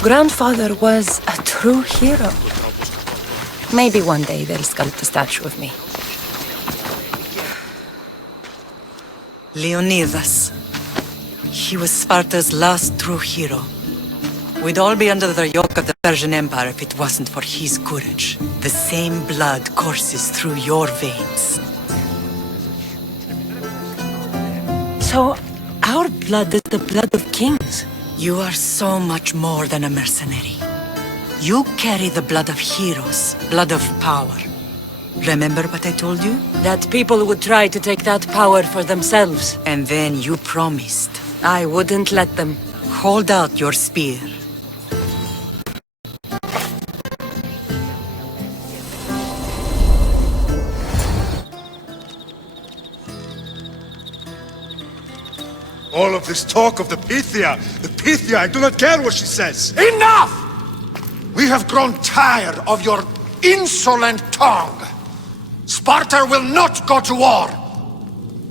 Grandfather was a true hero. Maybe one day they'll sculpt a statue of me. Leonidas. He was Sparta's last true hero. We'd all be under the yoke of the Persian Empire if it wasn't for his courage. The same blood courses through your veins. So, our blood is the blood of kings. You are so much more than a mercenary. You carry the blood of heroes, blood of power. Remember what I told you? That people would try to take that power for themselves. And then you promised. I wouldn't let them. Hold out your spear. All of this talk of the Pythia, I do not care what she says. Enough! We have grown tired of your insolent tongue. Sparta will not go to war.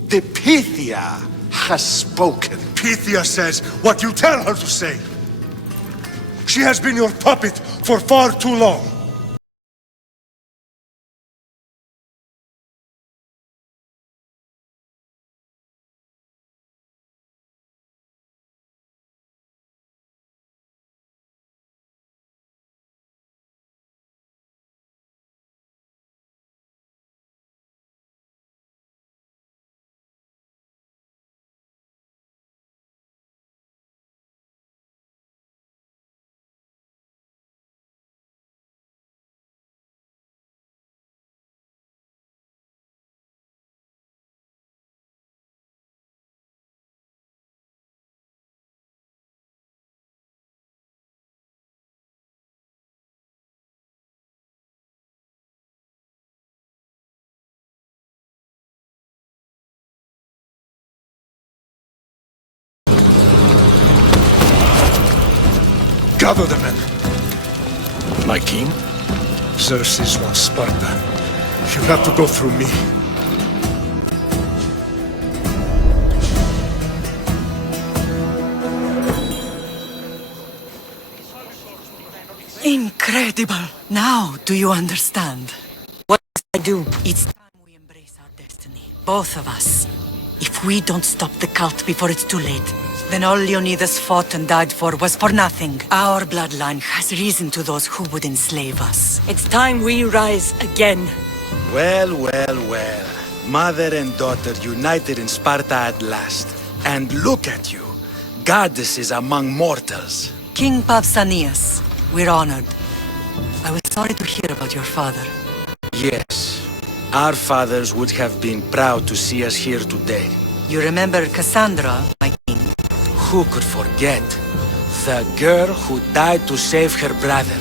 The Pythia has spoken. Pythia says what you tell her to say. She has been your puppet for far too long. Gather the men. My king? Xerxes wants Sparta. He'll have to go through me. Incredible! Now, do you understand? What must I do? It's time we embrace our destiny. Both of us. If we don't stop the cult before it's too late, then all Leonidas fought and died for was for nothing. Our bloodline has risen to those who would enslave us. It's time we rise again. Well, well, well. Mother and daughter united in Sparta at last. And look at you. Goddesses among mortals. King PAUSANIAS, we're honored. I was sorry to hear about your father. Yes. Our fathers would have been proud to see us here today. You remember Kassandra, my king? Who could forget? The girl who died to save her brother.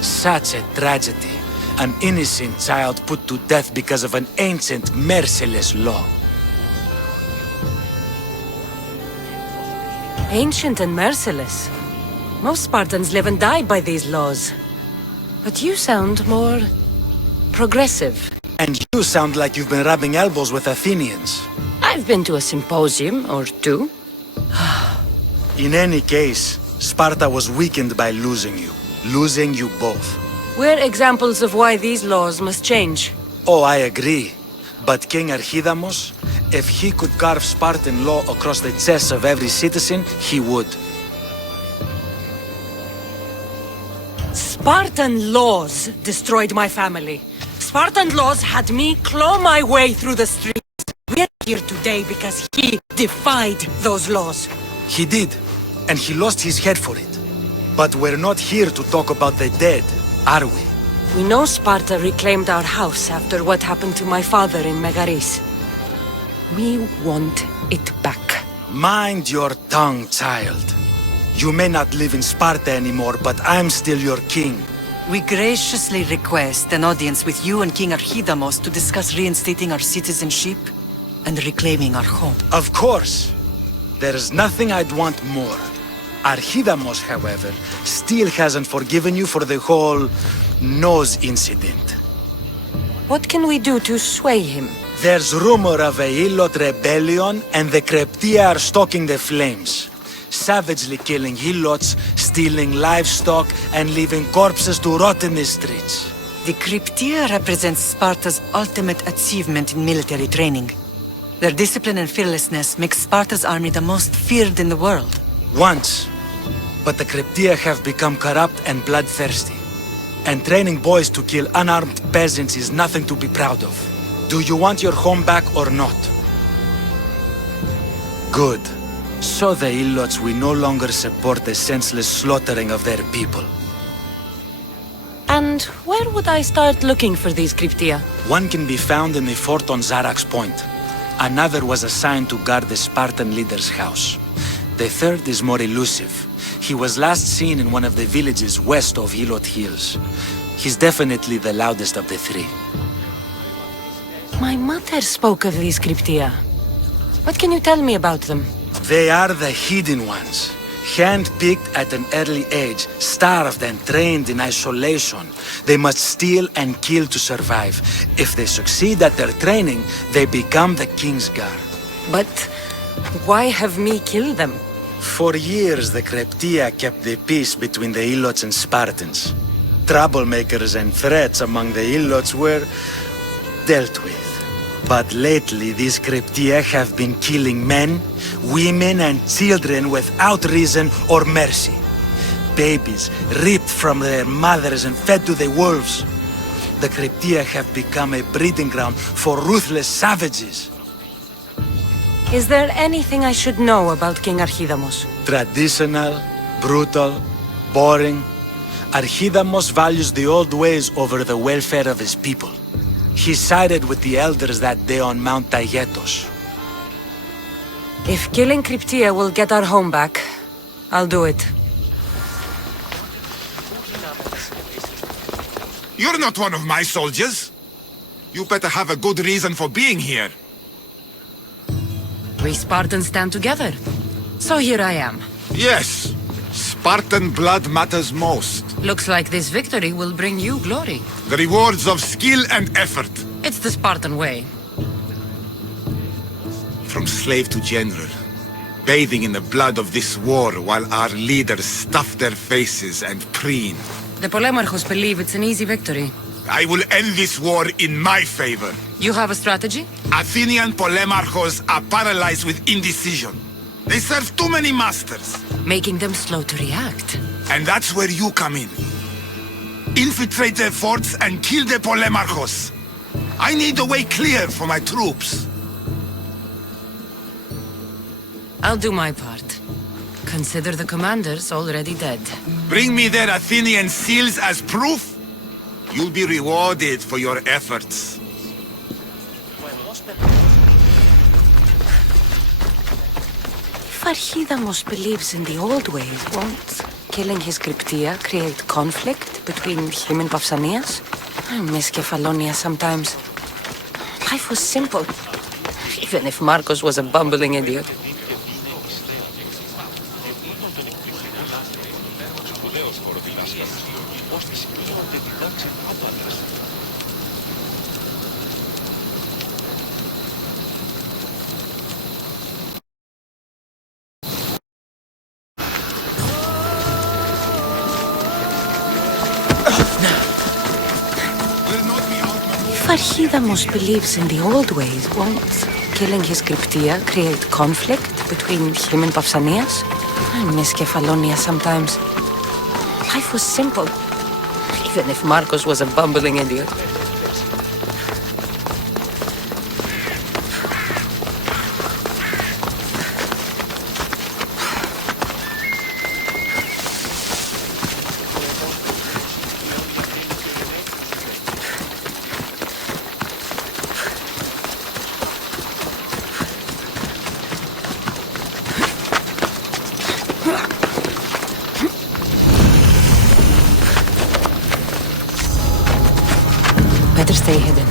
Such a tragedy. An innocent child put to death because of an ancient, merciless law. Ancient and merciless. Most Spartans live and die by these laws. But you sound more progressive. And you sound like you've been rubbing elbows with Athenians. I've been to a symposium or two. In any case, Sparta was weakened by losing you. Losing you both. We're examples of why these laws must change. Oh, I agree. But King Archidamos, if he could carve Spartan law across the chests of every citizen, he would. Spartan laws destroyed my family. Spartan laws had me claw my way through the streets. We're here today because he defied those laws. He did, and he lost his head for it. But we're not here to talk about the dead, are we? We know Sparta reclaimed our house after what happened to my father in Megaris. We want it back. Mind your tongue, child. You may not live in Sparta anymore, but I'm still your king. We graciously request an audience with you and King Archidamos to discuss reinstating our citizenship and reclaiming our home. Of course. There's nothing I'd want more. Archidamos, however, still hasn't forgiven you for the whole nose incident. What can we do to sway him? There's rumor of a Helot rebellion, and the Kryptia are stalking the flames. Savagely killing Helots, stealing livestock, and leaving corpses to rot in the streets. The Kryptia represents Sparta's ultimate achievement in military training. Their discipline and fearlessness make Sparta's army the most feared in the world. Once. But the Kryptia have become corrupt and bloodthirsty. And training boys to kill unarmed peasants is nothing to be proud of. Do you want your home back or not? Good. So the Helots will no longer support the senseless slaughtering of their people. And where would I start looking for these Kryptia? One can be found in the fort on Zarak's Point. Another was assigned to guard the Spartan leader's house. The third is more elusive. He was last seen in one of the villages west of Helot Hills. He's definitely the loudest of the three. My mother spoke of these Kryptia. What can you tell me about them? They are the hidden ones. Hand-picked at an early age, starved and trained in isolation. They must steal and kill to survive. If they succeed at their training, they become the King's Guard. But why have me kill them? For years, the Kryptia kept the peace between the Helots and Spartans. Troublemakers and threats among the Helots were dealt with. But lately, these Kryptia have been killing men, women, and children without reason or mercy. Babies ripped from their mothers and fed to the wolves. The Kryptia have become a breeding ground for ruthless savages. Is there anything I should know about King Archidamos? Traditional, brutal, boring. Archidamos values the old ways over the welfare of his people. He sided with the elders that day on Mount Taygetos. If killing Kryptia will get our home back, I'll do it. You're not one of my soldiers. You better have a good reason for being here. We Spartans stand together. So here I am. Yes, Spartan blood matters most. Looks like this victory will bring you glory. The rewards of skill and effort. It's the Spartan way. From slave to general, bathing in the blood of this war while our leaders stuff their faces and preen. The Polemarchos believe it's an easy victory. I will end this war in my favor. You have a strategy? Athenian Polemarchos are paralyzed with indecision. They serve too many masters. Making them slow to react. And that's where you come in. Infiltrate their forts and kill the Polemarchos. I need the way clear for my troops. I'll do my part. Consider the commanders already dead. Bring me their Athenian seals as proof. You'll be rewarded for your efforts. If Archidamos believes in the old ways, won't killing his Kryptia create conflict between him and Pausanias? I miss Kefalonia sometimes. Life was simple, even if Marcos was a bumbling idiot. If Archidamos believes in the old ways, won't killing his Kryptia create conflict between him and Pausanias? I miss Kefalonia sometimes. Life was simple, even if Marcos was a bumbling idiot. Better stay hidden.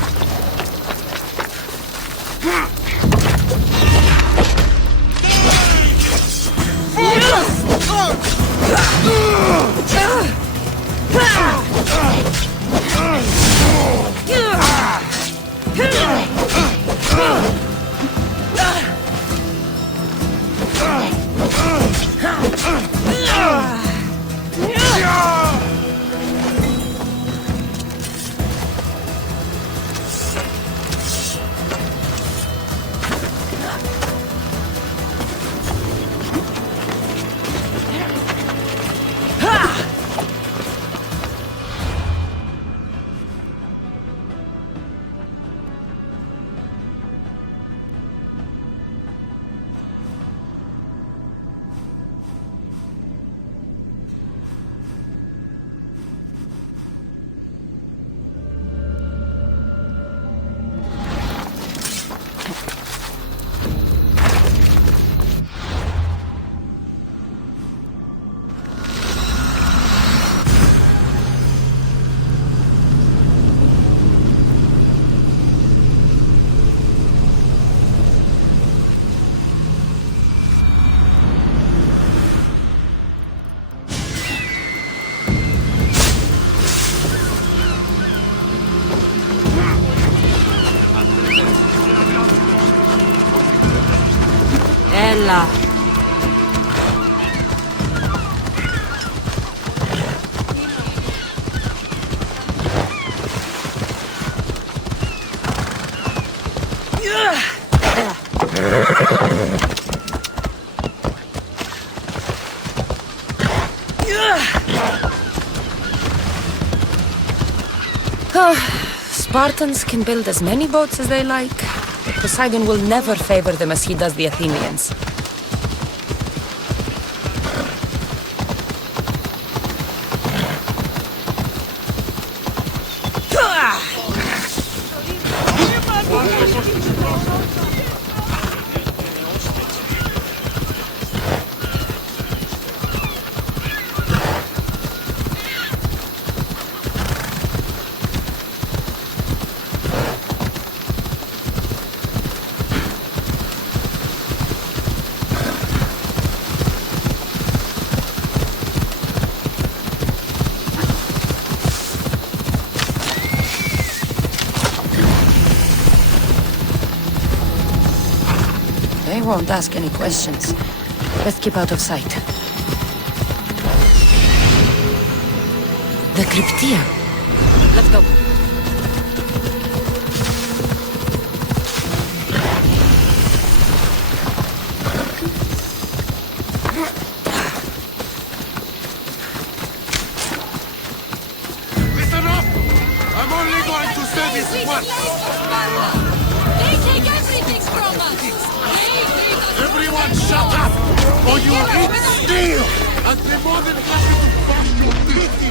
Ella. Spartans can build as many boats as they like, but Poseidon will never favor them as he does the Athenians. They won't ask any questions. Let's keep out of sight. The Cryptia. Let's go. Listen up! I'm only going to say this once! They take everything from us! Everyone shut up! Or you will eat steel! And be more than happy to bash your teeth in!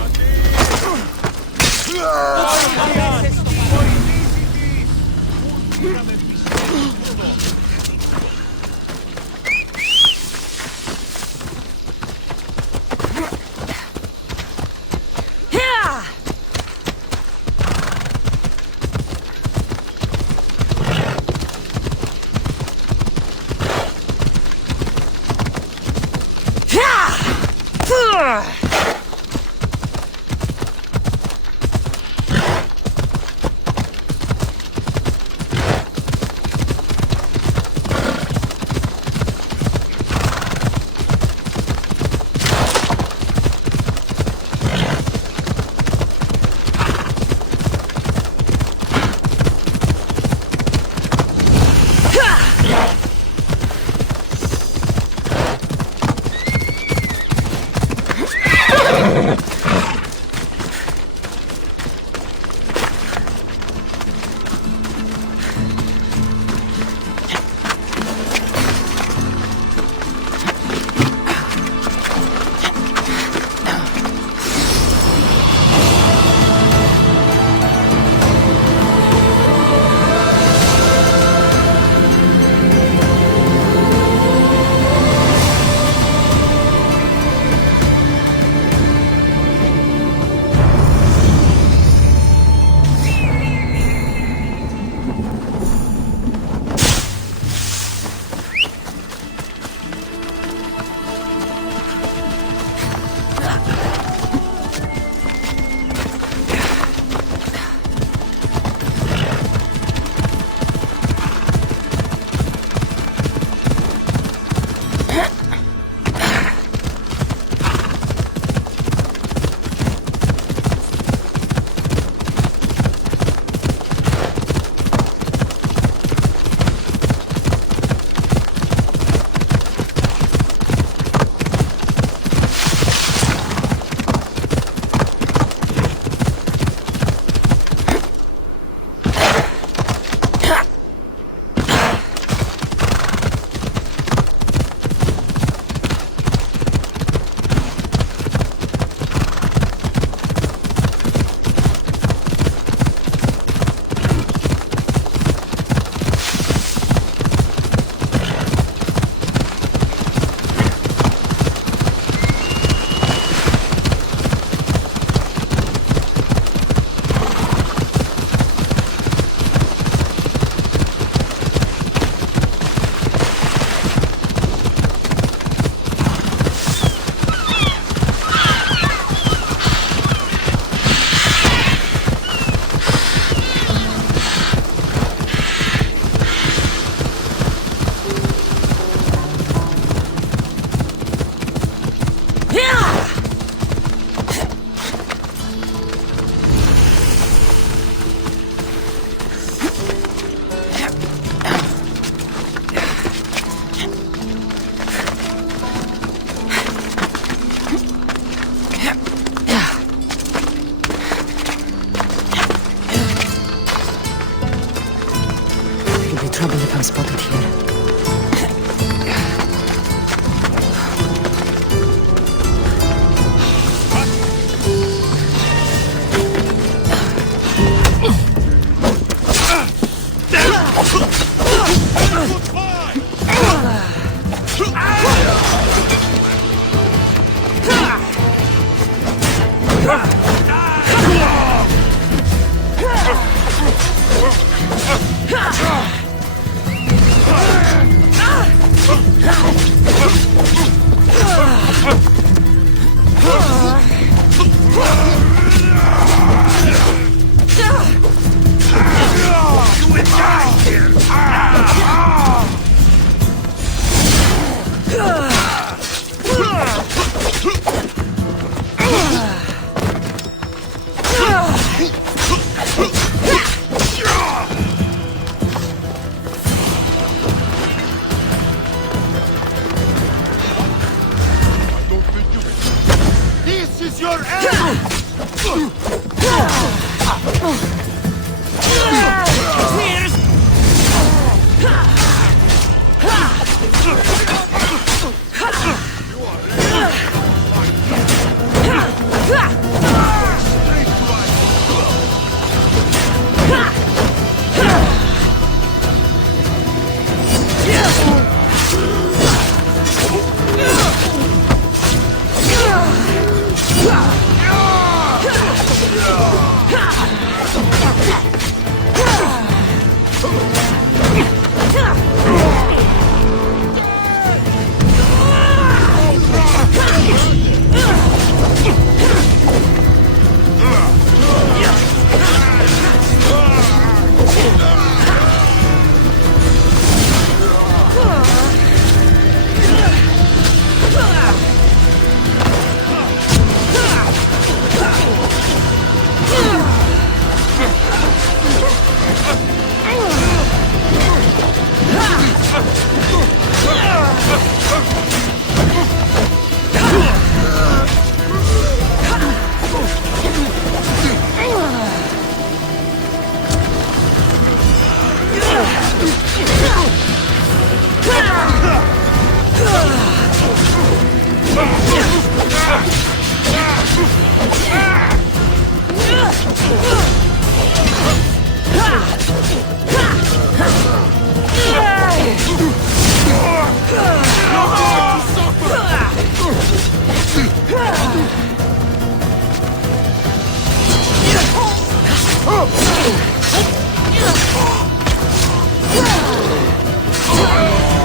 This is your end!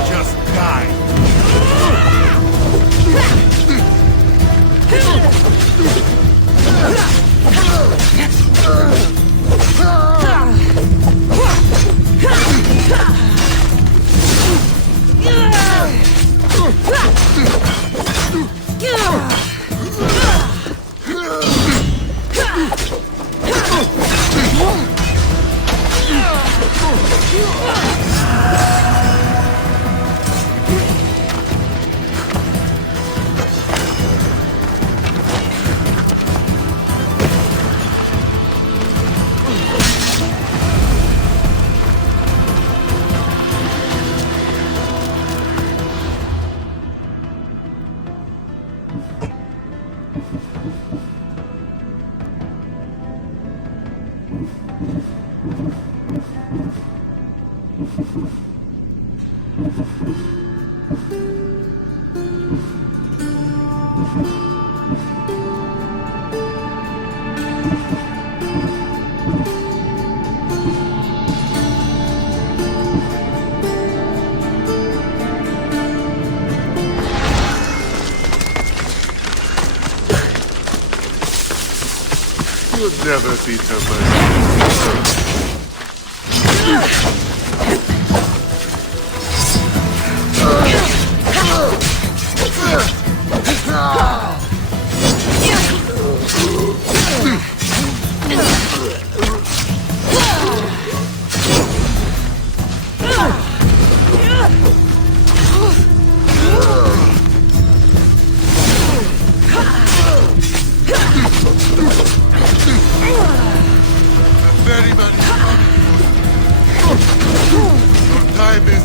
Just die. You'll never beat her mercy. Very much. Time is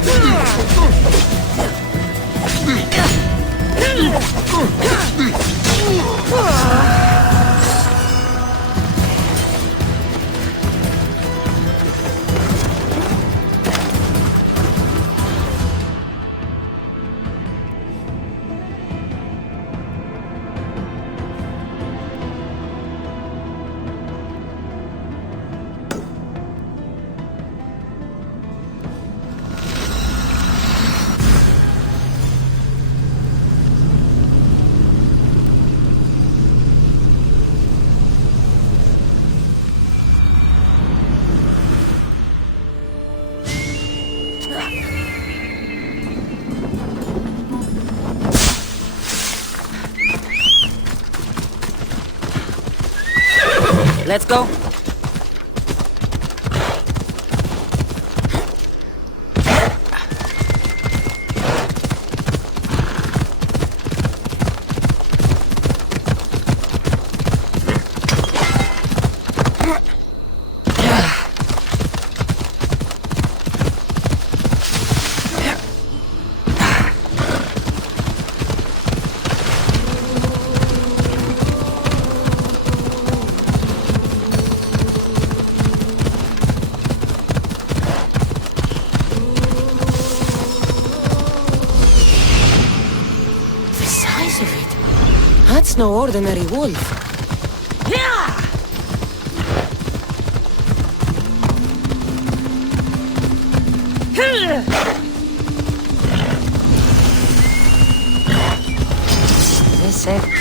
Let's go. That's no ordinary wolf. This it.